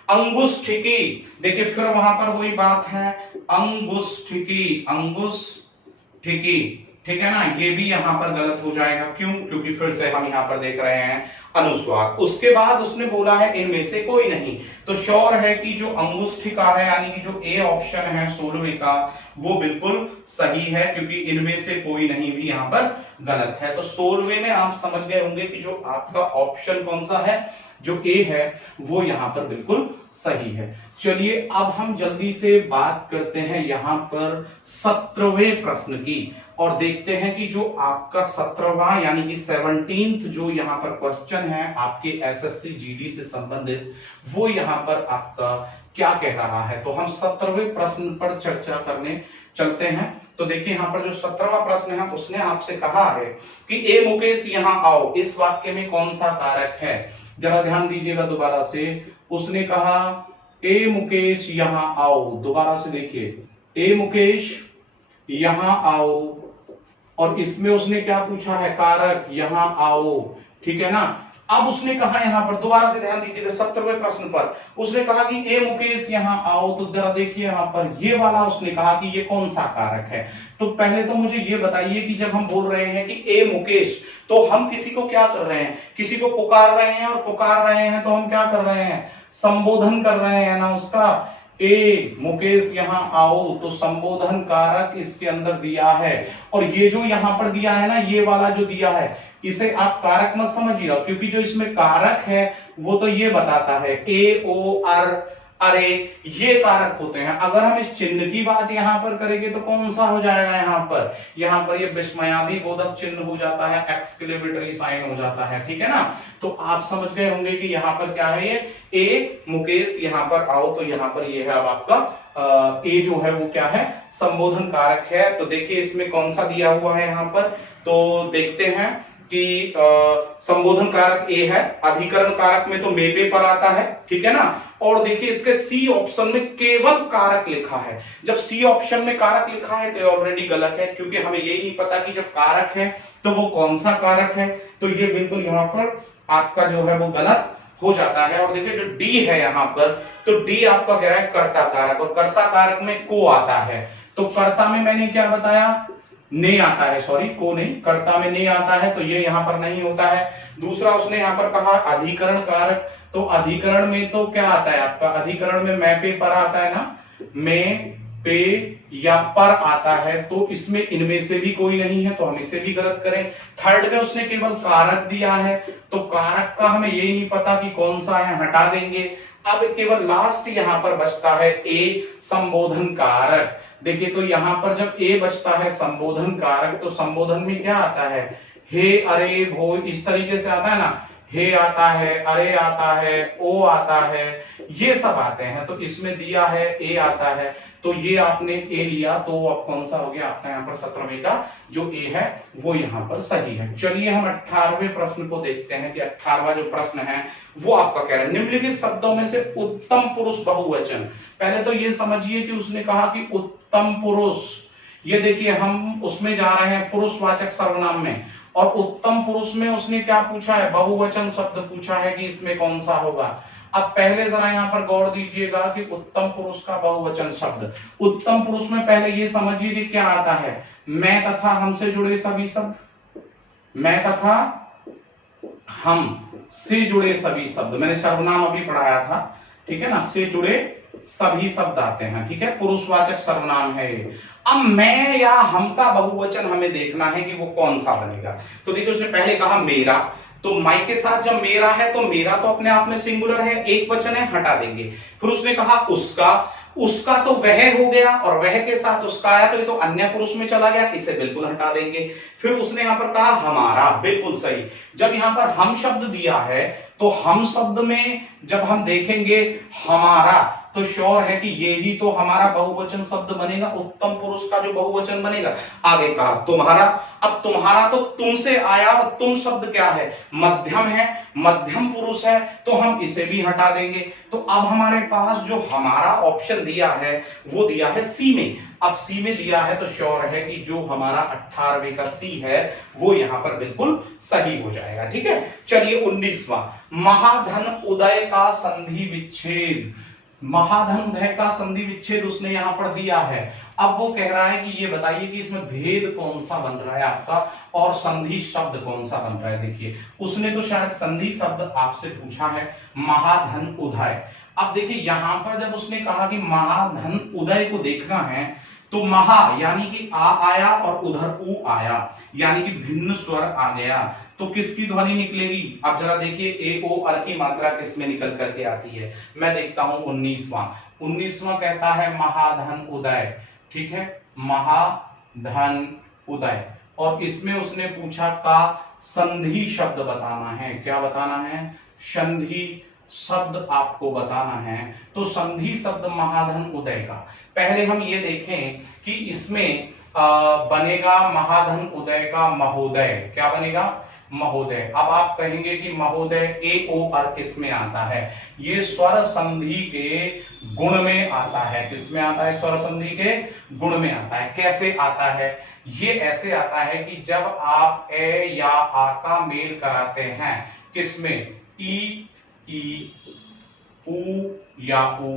अंगुष्ठिकी। देखिए फिर वहां पर वही बात है, अंगुष्ठिकी, अंगुष्ठिकी, ठीक है ना। ये भी यहां पर गलत हो जाएगा, क्यों, क्योंकि फिर से हम यहां पर देख रहे हैं अनुस्वार। उसके बाद उसने बोला है इनमें से कोई नहीं। तो श्योर है कि जो अंगुष्ठिका है यानी कि जो ए ऑप्शन है 16वें का, वो बिल्कुल सही है, क्योंकि इनमें से कोई नहीं भी यहां पर गलत है। तो 16वें में आप समझ गए होंगे कि जो आपका ऑप्शन कौन सा है, जो ए है, वो यहां पर बिल्कुल सही है। चलिए अब हम जल्दी से बात करते हैं यहां पर 17वें प्रश्न की, और देखते हैं कि जो आपका 17वां यानी कि 17th जो यहां पर क्वेश्चन है आपके एसएससी जीडी से संबंधित, वो यहां पर आपका क्या कह रहा है। तो हम 17वें प्रश्न पर चर्चा करने चलते हैं। तो देखिए यहां पर जो 17वां प्रश्न है उसने आपसे कहा है कि ए मुकेश यहां आओ, इस वाक्य में कौन सा कारक है। जरा ध्यान दीजिएगा दोबारा से। उसने कहा ए मुकेश यहां आओ, दोबारा से देखिए, ए मुकेश यहां आओ, और इसमें उसने क्या पूछा है, कारक यहां आओ, ठीक है ना। अब उसने कहा यहां पर, दोबारा से ध्यान दीजिएगा 17वें प्रश्न पर, उसने कहा कि ए मुकेश यहां आओ। तो जरा देखिए यहां पर ये वाला उसने कहा कि ये कौन सा कारक है। तो पहले तो मुझे ये बताइए कि जब हम बोल रहे हैं कि ए मुकेश, तो हम किसी को क्या कर रहे हैं, किसी को पुकार रहे हैं, और पुकार रहे हैं तो हम क्या कर रहे हैं, संबोधन कर रहे हैं ना उसका। ए मुकेश यहां आओ, तो संबोधन कारक इसके अंदर दिया है। और ये जो यहां पर दिया है ना, ये वाला जो दिया है, इसे आप कारक मत समझिएगा, क्योंकि जो इसमें कारक है वो तो ये बताता है ए ओ आर, अरे, ये कारक होते हैं। अगर हम इस चिन्ह की बात यहां पर करेंगे तो कौन सा हो जाएगा यहां पर ये विस्मयादि बोधक चिन्ह हो जाता है, एक्सक्लेमेटरी साइन हो जाता है, ठीक है ना। तो आप समझ गए होंगे कि यहां पर क्या है, ये ए मुकेश यहां पर आओ, तो यहां पर ये है अब आपका ए जो है वो क्या है, संबोधन कारक है। तो देखिए इसमें कौन सा दिया हुआ है यहां पर, तो देखते हैं कि संबोधन कारक ए है, अधिकरण कारक में तो मेपे पर आता है, ठीक है ना। और देखिए इसके सी ऑप्शन में केवल कारक लिखा है। जब सी ऑप्शन में कारक लिखा है तो ऑलरेडी गलत है, क्योंकि हमें यही नहीं पता कि जब कारक है तो वो कौन सा कारक है। तो ये बिल्कुल यहां पर आपका जो है वो गलत हो जाता है। और देखिए जो डी है यहां पर, तो डी आपका क्या है, कर्ता कारक, और कर्ता कारक में को आता है। तो कर्ता में मैंने क्या बताया, ने आता है, सॉरी को नहीं, कर्ता में ने आता है, तो ये यहां पर नहीं होता है। दूसरा उसने यहां पर कहा अधिकरण कारक, तो अधिकरण में तो क्या आता है आपका, अधिकरण में मैं पे पर आता है ना, मैं पे या पर आता है, तो इसमें इनमें से भी कोई नहीं है, तो हम इसे भी गलत करें। थर्ड में उसने केवल कारक दिया है, तो कारक का हमें यही नहीं पता कि कौन सा है, हटा देंगे। अब केवल लास्ट यहां पर बचता है ए संबोधन कारक। देखिए तो यहां पर जब ए बचता है संबोधन कारक, तो संबोधन में क्या आता है, हे अरे भो, इस तरीके से आता है ना, हे आता है, अरे आता है, ओ आता है, ये सब आते हैं। तो इसमें दिया है ए आता है, तो ये आपने ए लिया, तो अब कौन सा हो गया आपका यहाँ पर 17वें का जो ए है वो यहाँ पर सही है। चलिए हम 18वें प्रश्न को देखते हैं कि 18वां जो प्रश्न है वो आपका कह रहा है, निम्नलिखित शब्दों में से उत्तम पुरुष बहुवचन। पहले तो ये समझिए कि उसने कहा कि उत्तम पुरुष, ये देखिए हम उसमें जा रहे हैं पुरुषवाचक सर्वनाम में, और उत्तम पुरुष में उसने क्या पूछा है, बहुवचन शब्द पूछा है कि इसमें कौन सा होगा। अब पहले जरा यहाँ पर गौर दीजिएगा कि उत्तम पुरुष का बहुवचन शब्द, उत्तम पुरुष में पहले ये समझिए कि क्या आता है, मैं तथा हमसे जुड़े सभी शब्द, मैं तथा हम से जुड़े सभी शब्द, मैंने सर्वनाम अभी पढ़ाया था, ठीक है ना, से जुड़े सभी शब्द आते हैं, ठीक है, पुरुषवाचक सर्वनाम है ये। अब मैं या हम का बहुवचन हमें देखना है कि वो कौन सा बनेगा। तो देखिए उसने पहले कहा मेरा, तो माई के साथ जब मेरा है तो मेरा तो अपने आप में सिंगुलर है, एक वचन है, हटा देंगे। फिर उसने कहा उसका, उसका तो वह हो गया और वह के साथ उसका आया तो ये तो अन्य पुरुष में चला गया, इसे बिल्कुल हटा देंगे। फिर उसने यहां पर कहा हमारा, बिल्कुल सही। जब यहां पर हम शब्द दिया है तो हम शब्द में जब हम देखेंगे हमारा तो श्योर है कि ये ही तो हमारा बहुवचन शब्द बनेगा, उत्तम पुरुष का जो बहुवचन बनेगा। आगे कहा तुम्हारा, अब तुम्हारा तो तुमसे आया और तुम शब्द क्या है, मध्यम है, मध्यम पुरुष है, तो हम इसे भी हटा देंगे। तो अब हमारे पास जो हमारा ऑप्शन दिया है वो दिया है सी में। अब सी में दिया है तो श्योर है कि जो हमारा 18वें का सी है वो यहां पर बिल्कुल सही हो जाएगा, ठीक है। चलिए 19वां, महाधन उदय का संधि विच्छेद। महाधन उदय का संधि विच्छेद उसने यहां पर दिया है। अब वो कह रहा है कि ये बताइए कि इसमें भेद कौन सा बन रहा है आपका और संधि शब्द कौन सा बन रहा है। देखिए उसने तो शायद संधि शब्द आपसे पूछा है महाधन उदय। अब देखिए यहां पर जब उसने कहा कि महाधन उदय को देखना है तो महा यानी कि आ आया और उधर ऊ आया, यानी कि भिन्न स्वर आ गया, तो किसकी ध्वनि निकलेगी। अब जरा देखिए ए ओ अर की मात्रा किसमें निकल करके आती है। मैं देखता हूं 19वां कहता है महाधन उदय, ठीक है, महाधन उदय। और इसमें उसने पूछा का संधि शब्द बताना है। क्या बताना है, संधि शब्द आपको बताना है। तो संधि शब्द महाधन उदय का पहले हम ये देखें कि इसमें बनेगा महाधन उदय का महोदय। क्या बनेगा, महोदय। अब आप कहेंगे कि महोदय ए ओ आर किस में आता है, ये स्वर संधि के गुण में आता है। किस में आता है, स्वर संधि के गुण में आता है। कैसे आता है, ये ऐसे आता है कि जब आप ए या आ का मेल कराते हैं किसमें, ई ऊ या ऊ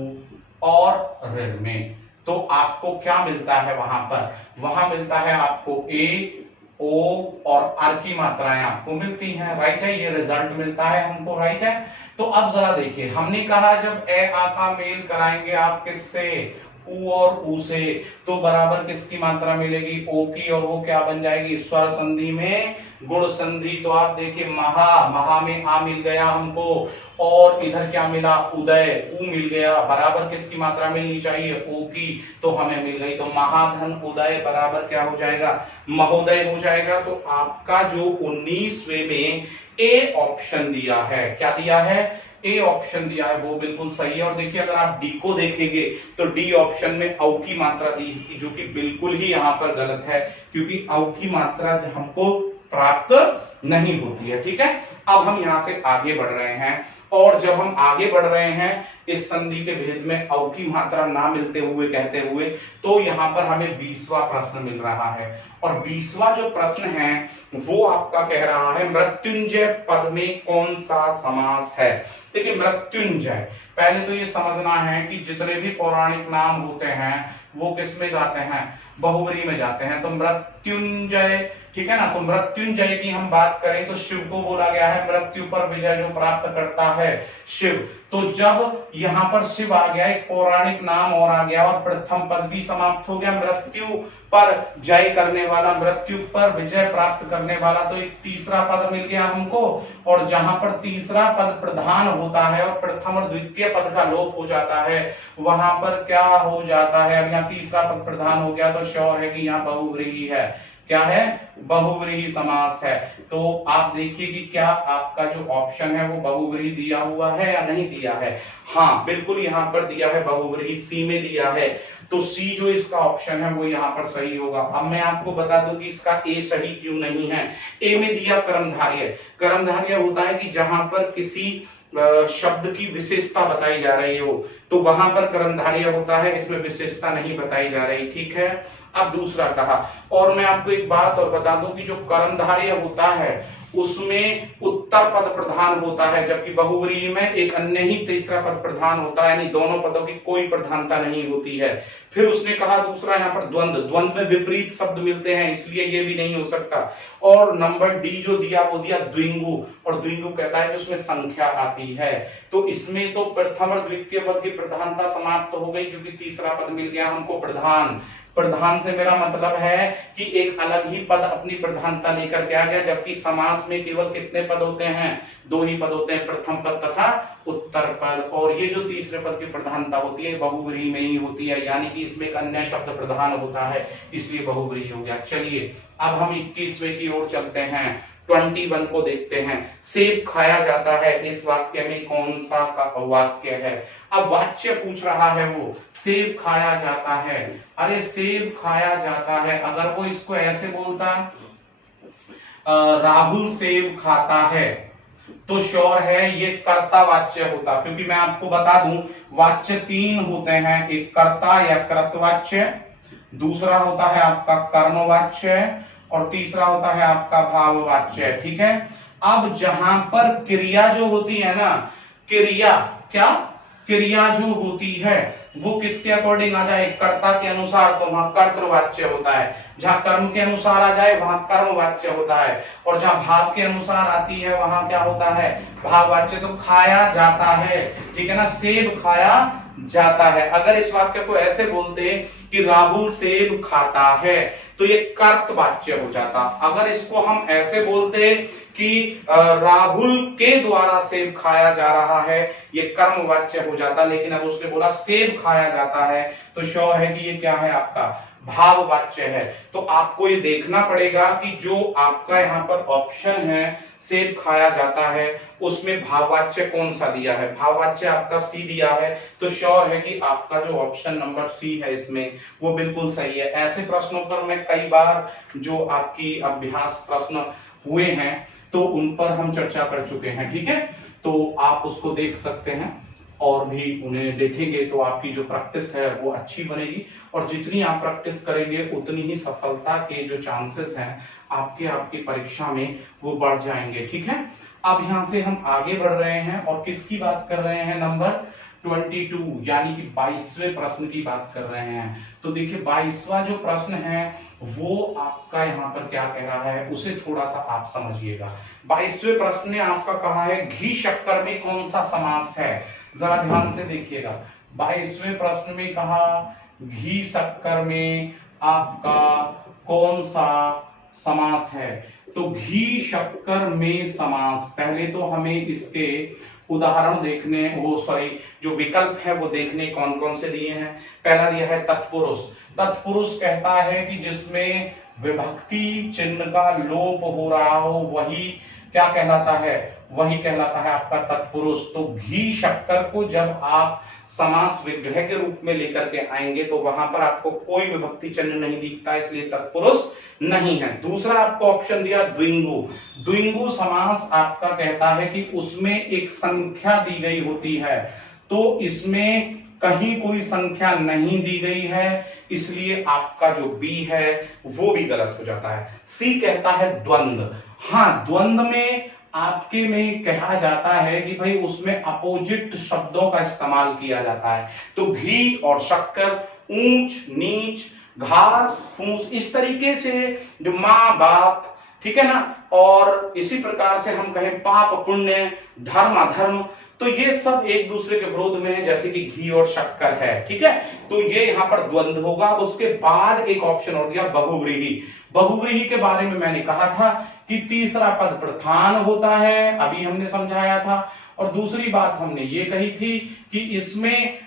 और ऋ में, तो आपको क्या मिलता है वहां मिलता है आपको ए ओ और आर की मात्राएं आपको मिलती हैं, राइट है, ये रिजल्ट मिलता है हमको, राइट है। तो अब जरा देखिए हमने कहा जब ए आ का मेल कराएंगे आप किससे, ऊ और ऊ से, तो बराबर किसकी मात्रा मिलेगी, ओ की, और वो क्या बन जाएगी, स्वर संधि में गुण संधि। तो आप देखिए महा में आ मिल गया हमको और इधर क्या मिला, उदय, ऊ मिल गया, बराबर किसकी मात्रा मिलनी चाहिए, ओ की, तो हमें मिल गई। तो महाधन उदय बराबर क्या हो जाएगा, महोदय हो जाएगा। तो आपका जो 19वें में ए ऑप्शन दिया है, क्या दिया है, ए ऑप्शन दिया है, वो बिल्कुल सही है। और देखिए अगर आप डी को देखेंगे तो डी ऑप्शन में औ की मात्रा दी है, जो कि बिल्कुल ही यहां पर गलत है, क्योंकि औ की मात्रा हमको प्राप्त नहीं होती है, ठीक है। अब हम यहां से आगे बढ़ रहे हैं, और जब हम आगे बढ़ रहे हैं इस संधि के भेद में औ की मात्रा ना मिलते हुए कहते हुए, तो यहां पर हमें 20वां प्रश्न मिल रहा है। और 20वां जो प्रश्न है वो आपका कह रहा है मृत्युंजय पद में कौन सा समास है। देखिए मृत्युंजय, पहले तो ये समझना है कि जितने भी पौराणिक नाम होते हैं वो किस में जाते हैं, बहुव्रीहि में जाते हैं। तो मृत्युंजय, ठीक है ना, तो मृत्युंजय की हम बात करें तो शिव को बोला गया है, मृत्यु पर विजय जो प्राप्त करता है शिव। तो जब यहां पर शिव आ गया, एक पौराणिक नाम और आ गया, और प्रथम पद भी समाप्त हो गया, मृत्यु पर जय करने वाला, मृत्यु पर विजय प्राप्त करने वाला, तो एक तीसरा पद मिल गया हमको। और जहां पर तीसरा पद प्रधान होता है और प्रथम और द्वितीय पद का लोप हो जाता है, वहां पर क्या हो जाता है, अब यहाँ तीसरा पद प्रधान हो गया, तो श्योर है कि यहाँ बहुव्रीहि है। क्या है, बहुव्रीहि समास है। तो आप देखिए कि क्या आपका जो ऑप्शन है वो बहुव्रीहि दिया हुआ है या नहीं दिया है। हाँ बिल्कुल यहाँ पर दिया है, बहुव्रीहि सी में दिया है। तो सी जो इसका ऑप्शन है वो यहाँ पर सही होगा। अब मैं आपको बता दूं कि इसका ए सही क्यों नहीं है। ए में दिया कर्मधारय। कर्मधारय होता है कि जहां पर किसी शब्द की विशेषता बताई जा रही हो तो वहां पर कर्मधारय होता है, इसमें विशेषता नहीं बताई जा रही, ठीक है। अब दूसरा कहा, और मैं आपको एक बात और बता दूं कि जो कर्मधारय होता है उसमें उत्तर पद प्रधान होता है, जबकि बहुव्रीहि में एक अन्य ही तीसरा पद प्रधान होता है, यानी दोनों पदों की कोई प्रधानता नहीं होती है। फिर उसने कहा दूसरा यहाँ पर द्वंद्व, द्वंद्व में विपरीत शब्द मिलते हैं, इसलिए ये भी नहीं हो सकता। और नंबर डी जो दिया वो दिया द्विंगु, और द्विंगु कहता है कि उसमें संख्या आती है। तो इसमें तो प्रथम और द्वितीय पद की प्रधानता समाप्त हो गई क्योंकि तीसरा पद मिल गया हमको प्रधान। प्रधान से मेरा मतलब है कि एक अलग ही पद अपनी प्रधानता लेकर के आ गया, जबकि समास में केवल कितने पद होते हैं? दो ही पद होते हैं, प्रथम पद तथा उत्तर पद। और ये जो तीसरे पद की प्रधानता होती है बहुव्रीहि में ही होती है, यानी कि इसमें एक अन्य शब्द प्रधान होता है, इसलिए बहुव्रीहि हो गया। चलिए अब हम 21वें की ओर चलते हैं, 21 को देखते हैं। सेब खाया जाता है, इस वाक्य में कौन सा वाक्य है? अब वाच्य पूछ रहा है वो, सेब खाया जाता है। अरे सेब खाया जाता है, अगर वो इसको ऐसे बोलता राहुल सेब खाता है, तो श्योर है ये कर्ता वाच्य होता, क्योंकि मैं आपको बता दूं वाच्य 3 होते हैं, एक कर्ता या कृतवाच्य, दूसरा होता है आपका कर्मवाच्य और तीसरा होता है आपका भाववाच्य। ठीक है, अब जहां पर क्रिया जो होती है ना, क्रिया जो होती है वो किसके अकॉर्डिंग आ जाए? कर्ता के अनुसार, तो वहां कर्तृवाच्य होता है। जहां कर्म के अनुसार आ जाए वहां कर्मवाच्य होता है, और जहां भाव के अनुसार आती है वहां क्या होता है? भाववाच्य। तो खाया जाता है, ठीक है ना, सेब खाया जाता है। अगर इस वाक्य को ऐसे बोलते कि राहुल सेब खाता है, तो ये कर्तवाच्य हो जाता। अगर इसको हम ऐसे बोलते कि राहुल के द्वारा सेब खाया जा रहा है, ये कर्मवाच्य हो जाता। लेकिन अब उसने बोला सेब खाया जाता है, तो श्योर है कि ये क्या है? आपका भाववाच्य है। तो आपको ये देखना पड़ेगा कि जो आपका यहाँ पर ऑप्शन है सेब खाया जाता है, उसमें भाववाच्य कौन सा दिया है? भाववाच्य आपका सी दिया है, तो श्योर है कि आपका जो ऑप्शन नंबर सी है इसमें वो बिल्कुल सही है। ऐसे प्रश्नों पर मैं कई बार जो आपकी अभ्यास प्रश्न हुए हैं तो उन पर हम चर्चा कर चुके हैं। ठीक है, तो आप उसको देख सकते हैं और भी उन्हें देखेंगे तो आपकी जो प्रैक्टिस है वो अच्छी बनेगी, और जितनी आप प्रैक्टिस करेंगे उतनी ही सफलता के जो चांसेस हैं आपकी परीक्षा में वो बढ़ जाएंगे। ठीक है, अब यहां से हम आगे बढ़ रहे हैं और किसकी बात कर रहे हैं? नंबर 22 यानी कि 22वें प्रश्न की बात कर रहे हैं। तो देखिए 22वां जो प्रश्न है वो आपका यहाँ पर क्या कह रहा है उसे थोड़ा सा आप समझिएगा। 22वें प्रश्न ने आपका कहा है घी शक्कर में कौन सा समास है? जरा ध्यान से देखिएगा। 22वें प्रश्न में कहा घी शक्कर में आपका कौन सा समास है? तो घी शक्कर में समास, पहले तो हमें इसके उदाहरण देखने, जो विकल्प है वो देखने कौन कौन से दिए हैं। पहला दिया है तत्पुरुष। तत्पुरुष कहता है कि जिसमें विभक्ति चिन्ह का लोप हो रहा हो वही क्या कहलाता है? वही कहलाता है आपका तत्पुरुष। तो घी शक्कर को जब आप समास विग्रह के रूप में लेकर के आएंगे तो वहां पर आपको कोई विभक्ति चिन्ह नहीं दिखता, इसलिए तत्पुरुष नहीं है। दूसरा आपको ऑप्शन दिया द्विंगु। द्विंगु समास आपका कहता है कि उसमें एक संख्या दी गई होती है, तो इसमें कहीं कोई संख्या नहीं दी गई है, इसलिए आपका जो बी है वो भी गलत हो जाता है। सी कहता है द्वंद्व। हाँ, द्वंद्व में आपके में कहा जाता है कि भाई उसमें अपोजिट शब्दों का इस्तेमाल किया जाता है। तो घी और शक्कर, ऊंच नीच, घास फूस, इस तरीके से जो माँ बाप, ठीक है ना, और इसी प्रकार से हम कहें पाप पुण्य, धर्म अधर्म, तो ये सब एक दूसरे के विरोध में है, जैसे कि घी और शक्कर है। ठीक है, तो ये यहां पर द्वंद्व होगा। उसके बाद एक ऑप्शन और दिया बहुव्रीहि। बहुव्रीहि के बारे में मैंने कहा था कि तीसरा पद प्रधान होता है, अभी हमने समझाया था। और दूसरी बात हमने ये कही थी कि इसमें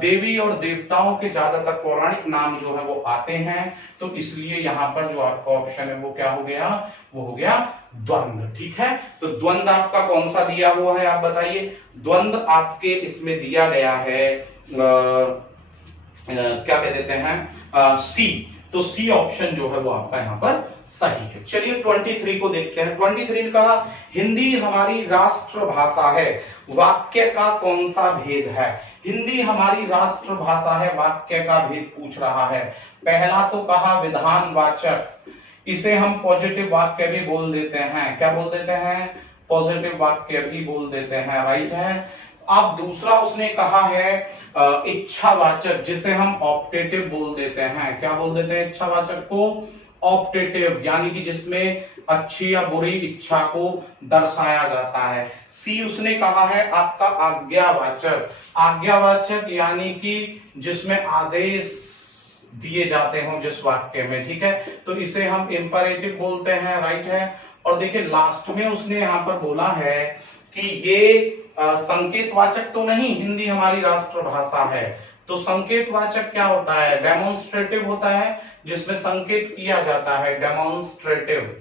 देवी और देवताओं के ज्यादातर पौराणिक नाम जो है वो आते हैं, तो इसलिए यहां पर जो आपका ऑप्शन है वो क्या हो गया? वो हो गया द्वंद्व। ठीक है, तो द्वंद्व आपका कौन सा दिया हुआ है आप बताइए? द्वंद्व आपके इसमें दिया गया है क्या कह देते हैं? सी। तो सी ऑप्शन जो है वो आपका यहां पर सही है। चलिए 23 को देखते हैं। 23 ने कहा हिंदी हमारी राष्ट्रभाषा है, वाक्य का कौन सा भेद है? हिंदी हमारी राष्ट्रभाषा है, वाक्य का भेद पूछ रहा है। पहला तो कहा विधानवाचक, इसे हम पॉजिटिव वाक्य भी बोल देते हैं। क्या बोल देते हैं? पॉजिटिव वाक्य भी बोल देते हैं, राइट है। अब दूसरा उसने कहा है इच्छावाचक, जिसे हम ऑप्टेटिव बोल देते हैं। क्या बोल देते हैं इच्छावाचक को? ऑप्टेटिव यानी कि जिसमें अच्छी या बुरी इच्छा को दर्शाया जाता है। सी उसने कहा है आपका आज्ञावाचक, आज्ञावाचक यानी कि जिसमें आदेश दिए जाते हो जिस वाक्य में, ठीक है, तो इसे हम इंपरेटिव बोलते हैं, राइट है। और देखिए लास्ट में उसने यहां पर बोला है कि ये संकेतवाचक तो नहीं, हिंदी हमारी राष्ट्रभाषा है, तो संकेतवाचक क्या होता है, डेमोन्स्ट्रेटिव होता है, जिसमें संकेत किया जाता है, डेमोन्स्ट्रेटिव,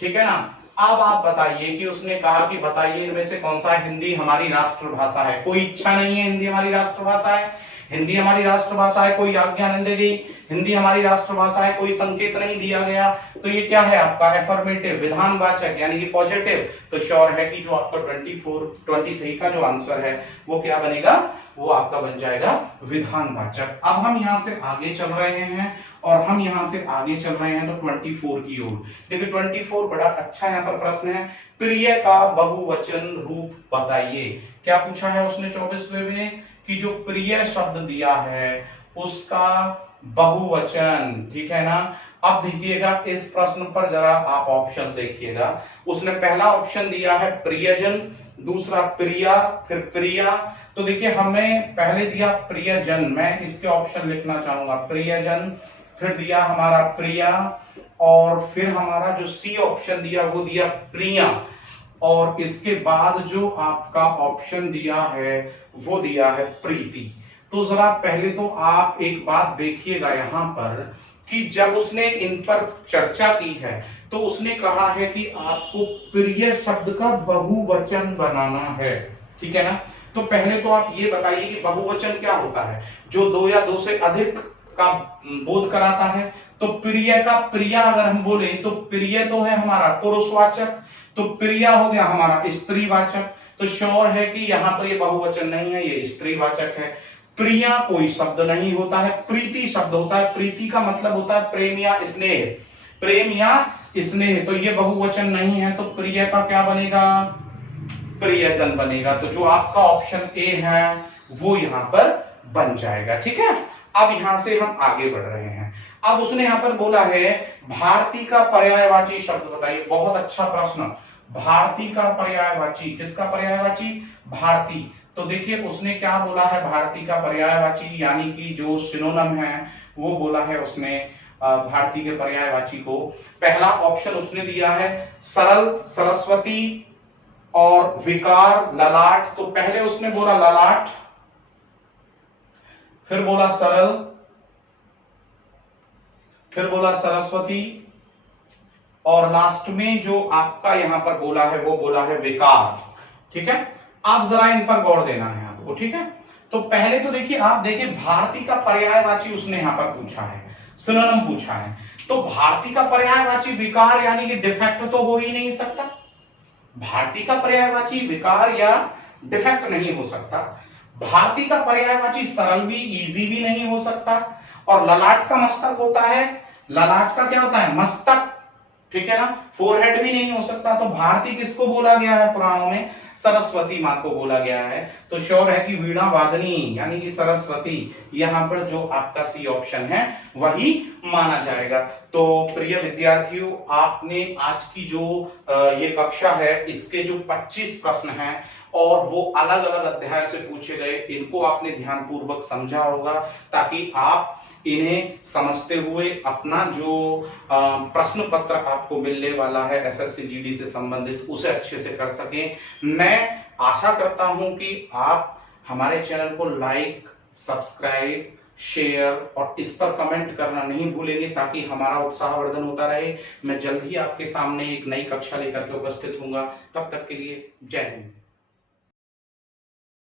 ठीक है ना। अब आप बताइए कि उसने कहा कि बताइए इनमें से कौन सा हिंदी हमारी राष्ट्रभाषा है। कोई इच्छा नहीं है हिंदी हमारी राष्ट्रभाषा है, हिंदी हमारी राष्ट्रभाषा है, कोई आज्ञा नहीं दी गई, हिंदी हमारी राष्ट्रभाषा है, कोई संकेत नहीं दिया गया, तो ये क्या है आपका एफर्मेटिव, विधानवाचक यानी कि पॉजिटिव। तो श्योर है कि जो आपका 23 का जो आंसर है वो क्या बनेगा, वो आपका बन जाएगा विधानवाचक। अब हम यहां से आगे चल रहे हैं और हम यहां से आगे चल रहे हैं तो 24 की ओर। देखिए 24 बड़ा अच्छा यहाँ पर प्रश्न है, प्रिय का बहुवचन रूप बताइए। क्या पूछा है उसने 24वें में कि जो प्रिय शब्द दिया है उसका बहुवचन, ठीक है ना। अब देखिएगा इस प्रश्न पर जरा आप ऑप्शन देखिएगा। उसने पहला ऑप्शन दिया है प्रियजन, दूसरा प्रिया, फिर प्रिया। तो देखिए हमें पहले दिया प्रियजन, मैं इसके ऑप्शन लिखना चाहूंगा, प्रियजन, फिर दिया हमारा प्रिया, और फिर हमारा जो सी ऑप्शन दिया वो दिया प्रिया, और इसके बाद जो आपका ऑप्शन दिया है वो दिया है प्रीति। तो जरा पहले तो आप एक बात देखिएगा यहां पर कि जब उसने इन पर चर्चा की है तो उसने कहा है कि आपको प्रिय शब्द का बहुवचन बनाना है, ठीक है ना। तो पहले तो आप ये बताइए कि बहुवचन क्या होता है, जो दो या दो से अधिक का बोध कराता है। तो प्रिय का प्रिया अगर हम बोले तो प्रिय तो है हमारा पुरुषवाचक, तो प्रिया हो गया हमारा स्त्रीवाचक, तो श्योर है कि यहाँ पर ये बहुवचन नहीं है, ये स्त्रीवाचक है। प्रिया कोई शब्द नहीं होता है, प्रीति शब्द होता है, प्रीति का मतलब होता है प्रेम या स्नेह, प्रेम या स्नेह, तो ये बहुवचन नहीं है, तो प्रिय का क्या बनेगा, प्रियजन बनेगा। तो जो आपका ऑप्शन ए है वो यहां पर बन जाएगा, ठीक है। अब यहां से हम आगे बढ़ रहे हैं। अब उसने यहां पर बोला है भारती का पर्यायवाची शब्द बताइए। बहुत अच्छा प्रश्न, भारती का पर्यायवाची, किसका पर्यायवाची, भारती। तो देखिए उसने क्या बोला है, भारती का पर्यायवाची यानी कि जो सिनोनिम है वो बोला है उसने भारती के पर्यायवाची को। पहला ऑप्शन उसने दिया है सरल, सरस्वती और विकार, ललाट। तो पहले उसने बोला ललाट, फिर बोला सरल, फिर बोला सरस्वती, और लास्ट में जो आपका यहां पर बोला है वो बोला है विकार, ठीक है। आप जरा इन पर गौर देना है आपको, ठीक है। तो पहले तो देखिए आप देखिए भारती का पर्यायवाची उसने यहां पर पूछा है, सिनोनिम पूछा है, तो भारती का पर्यायवाची विकार यानी कि डिफेक्ट तो हो ही नहीं सकता। भारती का पर्यायवाची विकार या डिफेक्ट नहीं हो सकता। भारती का पर्यायवाची सरल भी, इजी भी नहीं हो सकता। और ललाट का मस्तक होता है, ललाट का क्या होता है, मस्तक, ठीक है ना, फोरहेड भी नहीं हो सकता। तो भारती किसको बोला गया है पुराणों में, सरस्वती मां को बोला गया है। तो श्योर है कि वीणा वादनी यानी कि सरस्वती, यहां पर जो आपका सी ऑप्शन है वही माना जाएगा। तो प्रिय विद्यार्थियों, आपने आज की जो ये कक्षा है इसके जो 25 प्रश्न हैं और वो अलग अलग अध्याय से पूछे गए, इनको आपने ध्यानपूर्वक समझा होगा, ताकि आप इन्हें समझते हुए अपना जो प्रश्न पत्र आपको मिलने वाला है एसएससी जीडी से संबंधित उसे अच्छे से कर सकें। मैं आशा करता हूं कि आप हमारे चैनल को लाइक, सब्सक्राइब, शेयर और इस पर कमेंट करना नहीं भूलेंगे, ताकि हमारा उत्साहवर्धन होता रहे। मैं जल्द ही आपके सामने एक नई कक्षा लेकर के उपस्थित होऊंगा। तब तक के लिए जय हिंद।